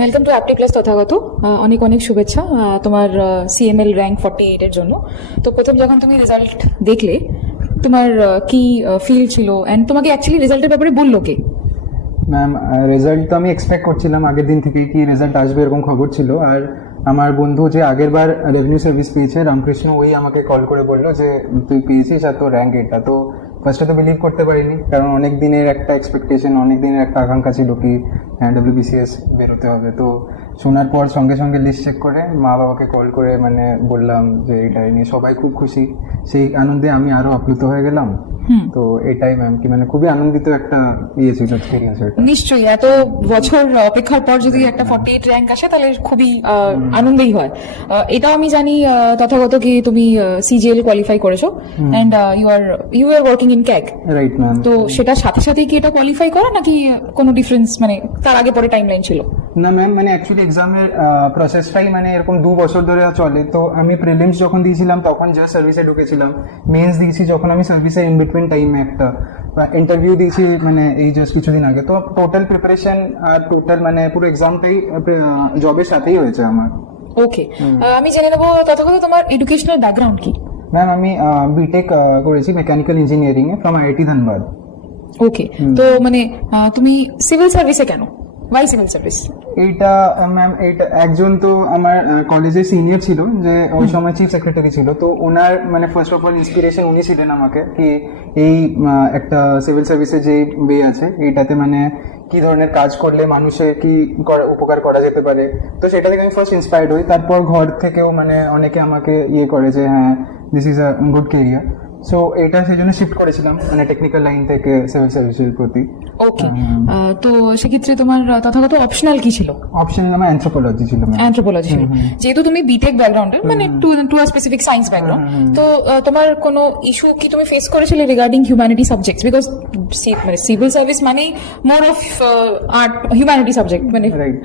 Welcome to অ্যাপটি class Tathagata. অনেক অনেক শুভেচ্ছা তোমার সিএমএল র্যাঙ্ক 48 এর জন্য। তো প্রথম যখন তুমি রেজাল্ট দেখলে তোমার কি ফিল ছিল, অ্যান্ড তোমাকে অ্যাকচুয়ালি রেজাল্টের ব্যাপারে বললো কে? ম্যাম, রেজাল্ট তো আমি এক্সপেক্ট করছিলাম আগের দিন থেকেই কি রেজাল্ট আসবে, এরকম খবর ছিল। আর আমার বন্ধু যে আগের বার রেভিনিউ সার্ভিস পেয়েছে, রামকৃষ্ণ, ওই আমাকে কল করে বললো যে তুই পেয়েছিস আর তোর র্যাঙ্ক এটা। তো ফার্স্টে তো বিলিভ করতে পারিনি, কারণ অনেক দিনের একটা এক্সপেকটেশন, অনেক দিনের একটা আকাঙ্ক্ষা ছিল কি WBCS বেরোতে হবে। তো শোনার পর সঙ্গে সঙ্গে লিস্ট চেক করে মা বাবাকে কল করে মানে বললাম যে এটা নিয়ে, সবাই খুব খুশি। সেই আনন্দে আমি আরো আপ্লুত হয়ে গেলাম। তো এটাই ম্যাম কি মানে খুবই আনন্দিত একটা ইয়ে ছিল, এক্সপিরিয়েন্স। নিশ্চয়ই, এত বছর অপেক্ষার পর যদি একটা 48 র্যাঙ্ক আসে তাহলে খুবই আনন্দেই হয়। এটাও আমি জানি তথাগত কি তুমি সিজিএল কোয়ালিফাই করেছো, and you are working in CAG, right ma'am. তো সেটার সাথে সাথেই কি এটা কোয়ালিফাই করা নাকি কোনো ডিফারেন্স, মানে তার আগে পরে টাইমলাইন ছিল? না ম্যাম, মানে অ্যাকচুয়ালি এক্সামের প্রসেসটাই মানে এরকম 2 বছর ধরে চলে। তো আমি প্রিলিমস যখন দিয়েছিলাম তখন জাস্ট সার্ভিসে ঢুকেছিলাম, মেন্স দিয়েছি যখন আমি সার্ভিসের ইন বিটুইন টাইমে একটা ইন্টারভিউ দিয়েছি মানে এই জাস্ট কিছুদিন আগে। তো টোটাল প্রিপারেশন আর টোটাল মানে পুরো এক্সামটাই জবের সাথেই হয়েছে আমার। ওকে, আমি জেনে নেবো তথাগত তোমার এডুকেশনাল ব্যাকগ্রাউন্ড কি? ম্যাম, আমি বিটেক করেছি মেকানিক্যাল ইঞ্জিনিয়ারিং এ ফ্রম IIT ধানবাদ। ওকে, তো মানে তুমি সিভিল সার্ভিসে কেন, ওয়াই সিভিল সার্ভিস? এইটা ম্যাম, এইটা একজন তো আমার কলেজের সিনিয়র ছিল, যে ওই সময় চিফ সেক্রেটারি ছিল। তো ওনার মানে ফার্স্ট অফ অল ইন্সপিরেশন উনি ছিলেন আমাকে কি এই একটা সিভিল সার্ভিসে যে বে আছে এইটাতে মানে কি ধরনের কাজ করলে মানুষের কি উপকার করা যেতে পারে। তো সেটা থেকে আমি ফার্স্ট ইন্সপায়ার্ড হই। তারপর ঘর থেকেও মানে অনেকে আমাকে ইয়ে করে যে হ্যাঁ, this is a good career. So এটা সেই জন্য শিফট করেছিলাম মানে টেকনিক্যাল লাইন থেকে সিভিল সার্ভিসের প্রতি। ওকে, তো সেক্ষেত্রে তোমার তথাগত অপশনাল কি ছিল? অপশনাল আমার অ্যানথ্রোপোলজি ছিল। অ্যানথ্রোপোলজি ছিল, যেহেতু তুমি বিটেক ব্যাকগ্রাউন্ডের মানে to a specific science background. তো তোমার কোনো ইস্যু কি তুমি ফেস করেছিলে রিগার্ডিং হিউম্যানিটি সাবজেক্টস? বিকজ মানে সিভিল সার্ভিস মানে more of art humanity subject মানে। রাইট।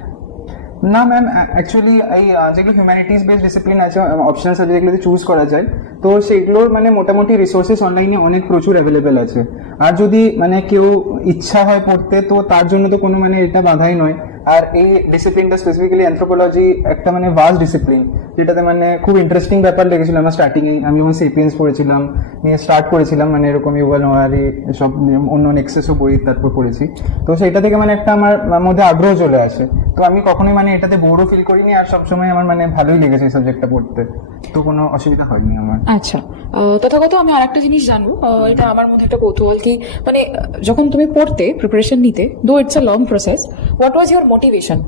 না ম্যাম, অ্যাকচুয়ালি এই যেগুলো হিউম্যানিটিস বেসড ডিসিপ্লিন আছে, অপশনাল সাবজেক্ট যেগুলো চুজ করা যায়, তো সেগুলোর মানে মোটামুটি রিসোর্সেস অনলাইনে অনেক প্রচুর অ্যাভেলেবেল আছে। আর যদি মানে কেউ ইচ্ছা হয় পড়তে, তো তার জন্য তো কোনো মানে এটা বাধাই নয়। আর এই ডিসিপ্লিনটা স্পেসিফিক্যালি অ্যানথ্রোপোলজি একটা মানে ভাস্ট ডিসিপ্লিন, যেটাতে মানে খুব ইন্টারেস্টিং ব্যাপার লেগেছিল আমার স্টার্টিংয়ে। আমি যখন সেপিয়েন্স পড়েছিলাম, নিয়ে স্টার্ট করেছিলাম মানে এরকম ইউভাল নোয়ারি সব অন্য নেক্সেসও বই তারপর পড়েছি। তো সেটা থেকে মানে একটা আমার মধ্যে আগ্রহ চলে আসে। তো আমি কখনোই মানে এটাতে বোরও ফিল করিনি, আর সবসময় আমার মানে ভালোই লেগেছে এই সাবজেক্টটা পড়তে। তো কোনো অসুবিধা হয়নি আমার। আচ্ছা, তথাগত আমি আরেকটা জিনিস জানবো, এটা আমার মধ্যে একটা কৌতূহল কি মানে যখন তুমি পড়তে প্রিপারেশন নিতে, দো it's a long process, what was your motivation?